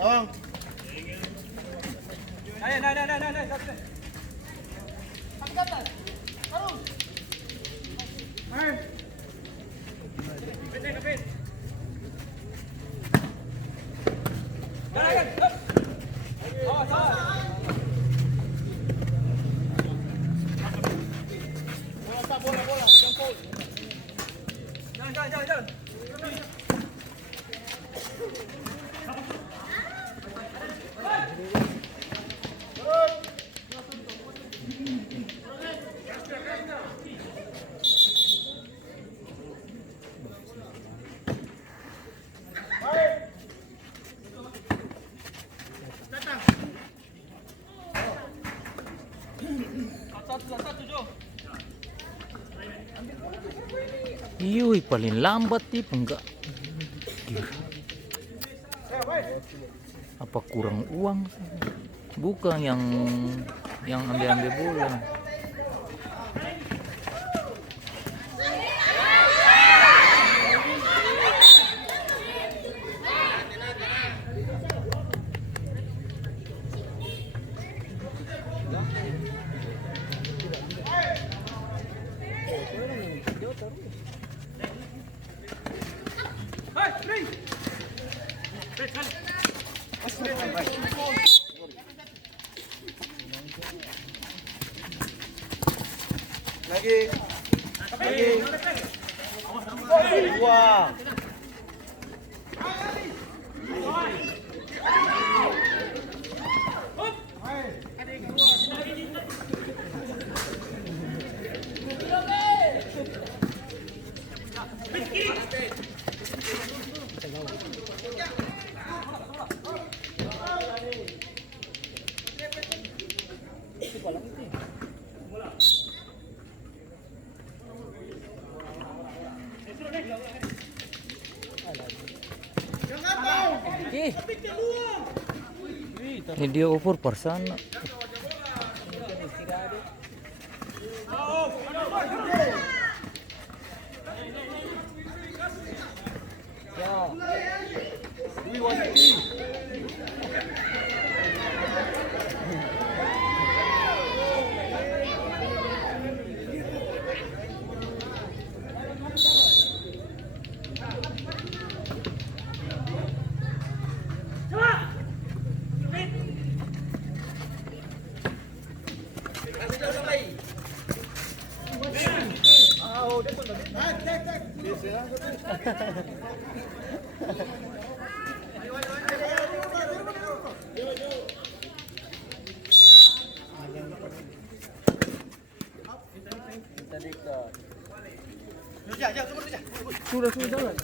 Oh. Yui, paling lambat nih enggak. Apa kurang uang? Bukan yang ambil bola. Lagi. Wah. Ini dia over persana. Sudah jalan.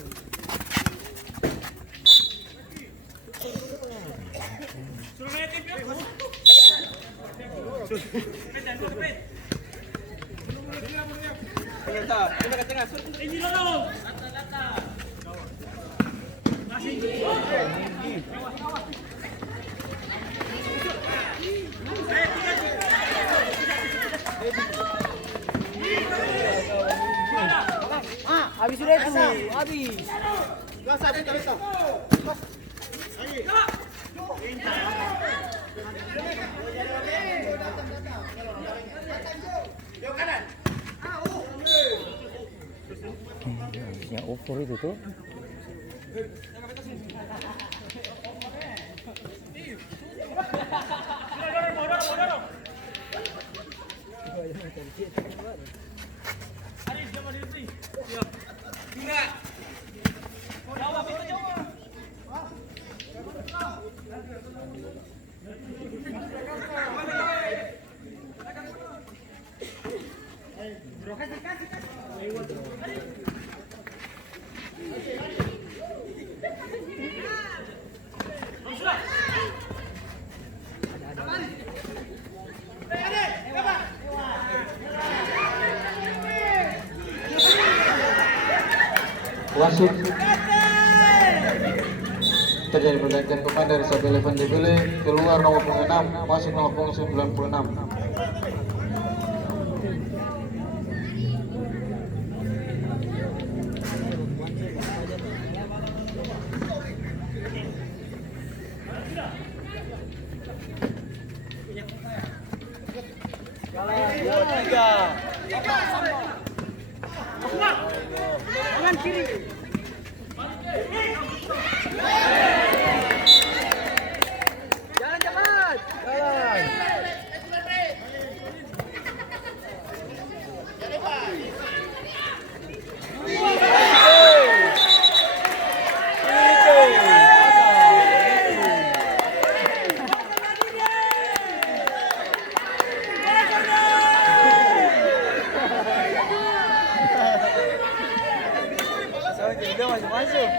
Habis sudah itu, habis. Bisa. Yang over itu tuh. Wasit terjadi pergantian pemain dari satu eleven dipilih keluar nomor punggung 6 masuk nomor punggung 96. Tiga. Tangan kiri. Jalan cepat. Jalan. Dia masih masuk.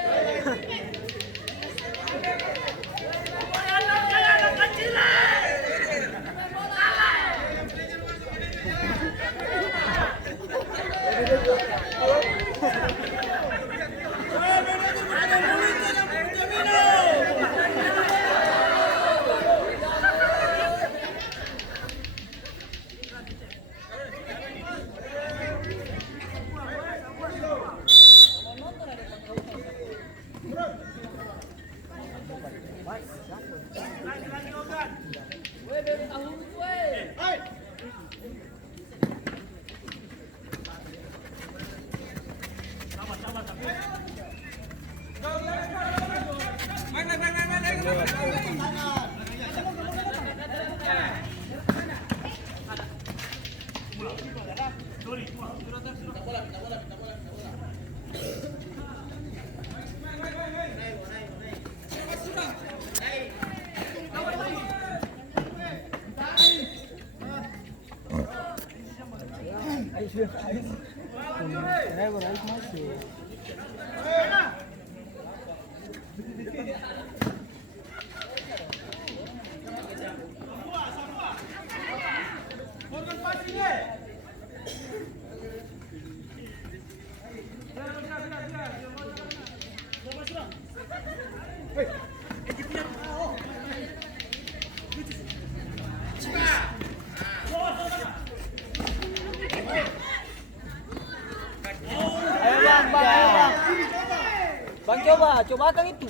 Bang coba kan itu.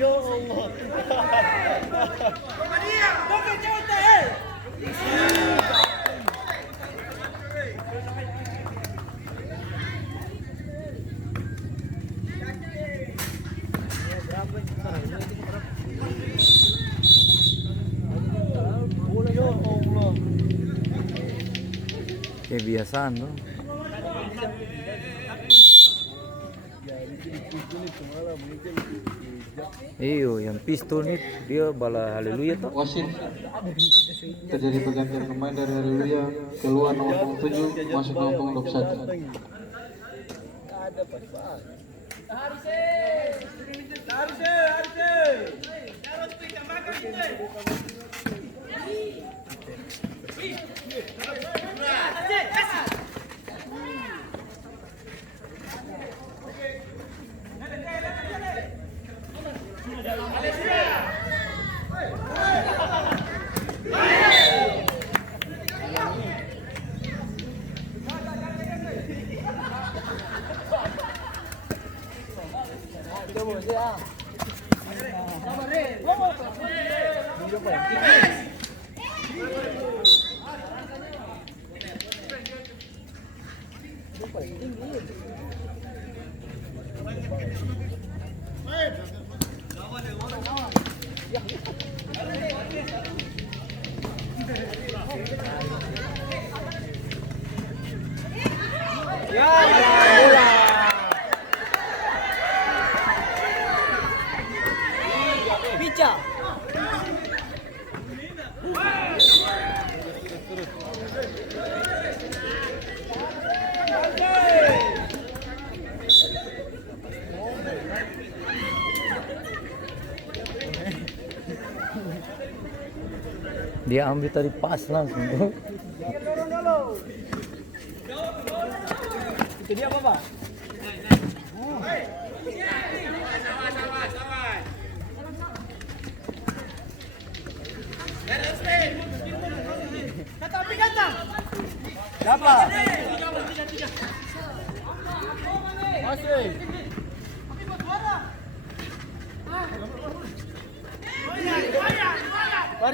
Ya Allah. Kebiasaan tuh. Iyo, yang pistol nih dia bala haleluya tuh. Wasit. Terjadi pergantian pemain dari Haleluya. Keluar nomor 7, masuk nomor 21. Pica. Dia ambil tadi pas langsung tuh. Itu dia apa, Pak?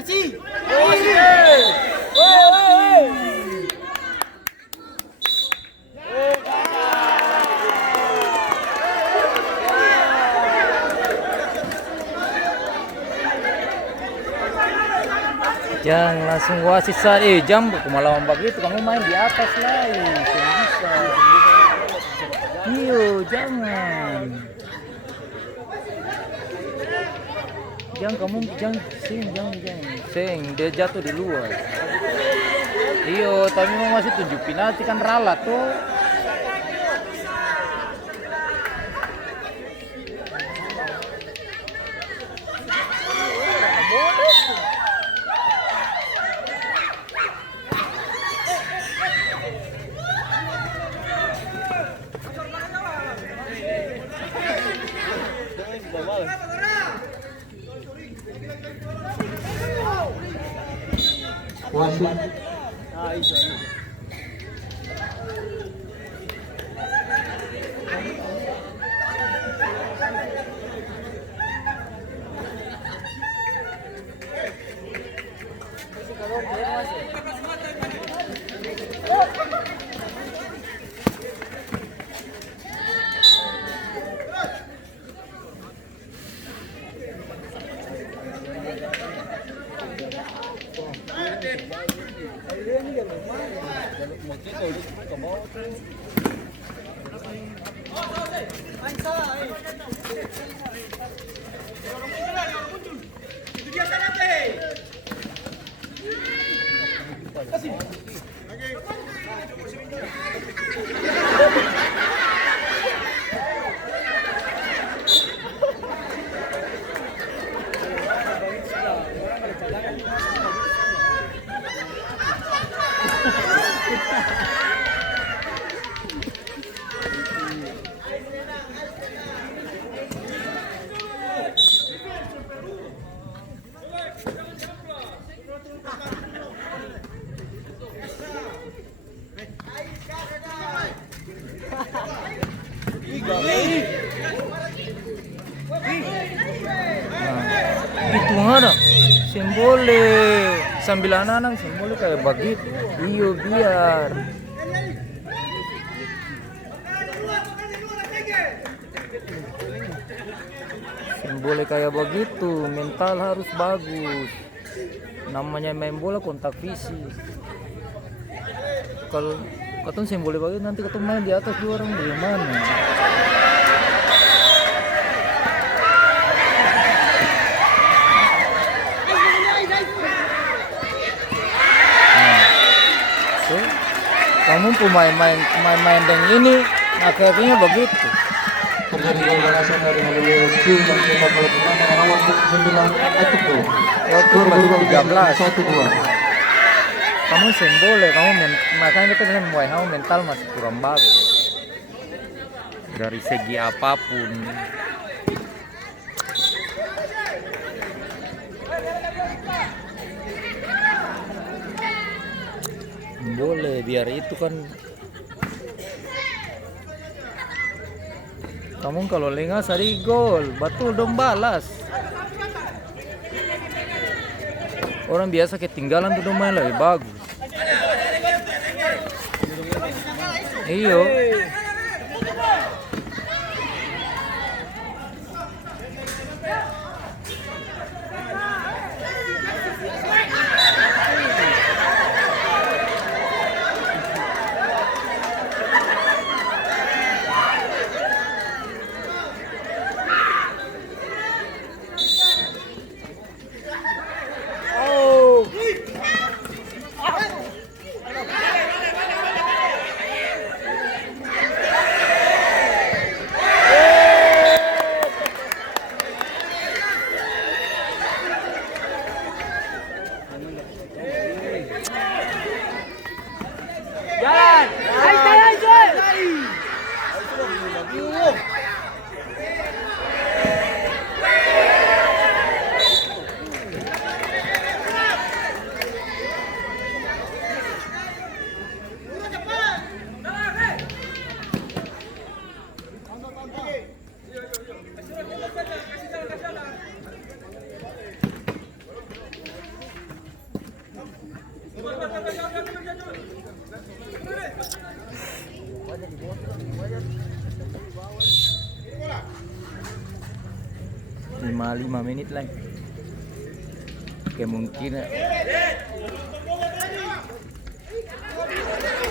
Ci. Woi. Jangan langsung wasit saya. Jam malah begitu, kamu main di atas lah. Bisa. Iyo, jangan. Jangan sing, dia jatuh di luar. Iyo, tapi mau masih 7 penalti kan ralat tuh. Wasit gitu ada simbole sambil anak-anak simbole kayak begitu. Iyo biar simbole kayak begitu, mental harus bagus. Namanya main bola kontak fisik. Kalau ketemu simbole begitu nanti ketemu main di atas dua orang gimana? Kamu pemain-main dengan ini, akhirnya begitu. terjadi gol balasan dari Haleluya FC yang kita mulai pertandingan dengan waktu 9 Waktu 13 1-2. Kamu simbole, makanya kita bilang mulai kamu mental masih kurang bagus dari segi apapun. Boleh biar itu kan kamu kalau lengah sari gol betul dong balas. Orang biasa ketinggalan tuh dong main lebih bagus. Iyo 5 menit lagi. Kemungkinan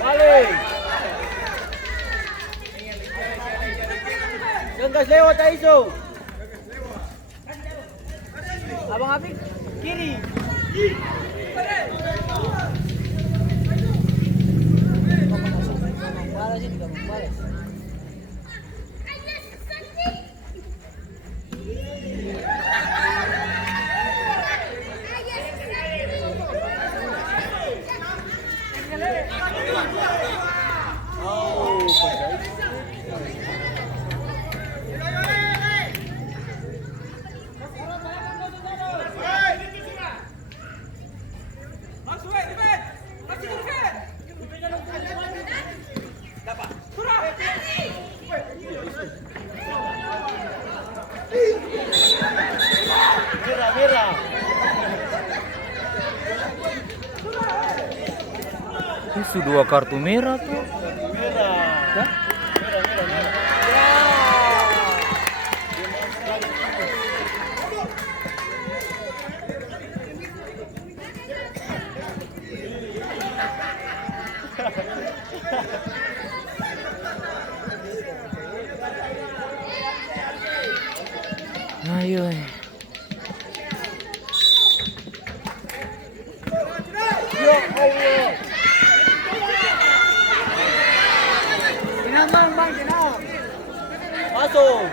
Balik. Genggas lewat Aiso. Abang Afik kiri. Balas ini juga membalas. Merah. itu 2 kartu merah tuh. Merah. Ayo. Ya Allah. Tenang bang, tenang. Masuk.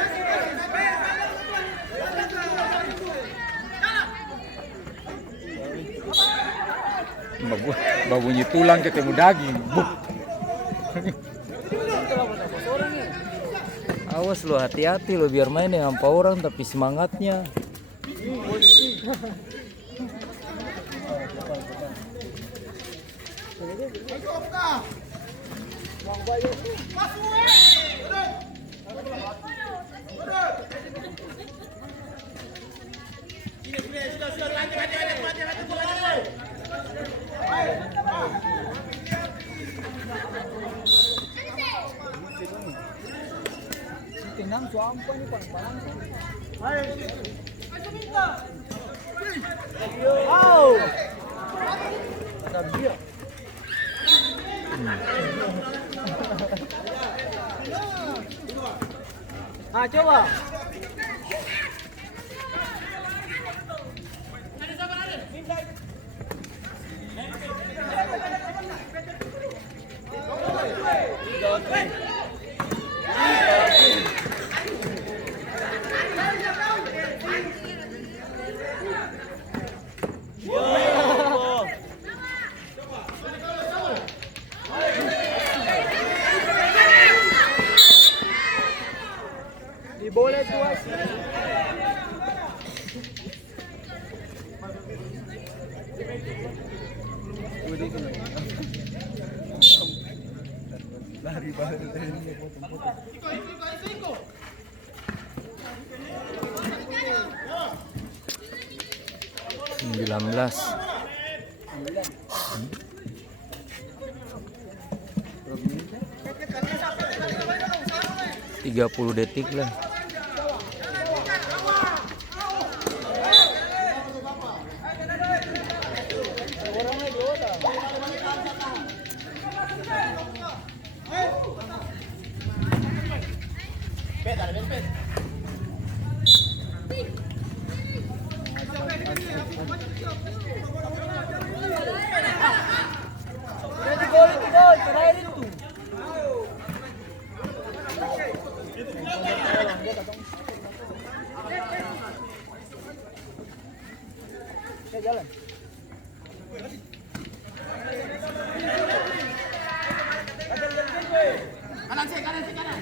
Babunyi tulang ketemu daging. Buk. Awas lo, hati-hati lo, biar main dengan orang tapi semangatnya. Tenang, suampa ni pang. Wow. Ada dia. Coba. Boleh tuas. Lari balik. 19. 30 detik lah. Gol, terakhir itu. Jalan. Kanan.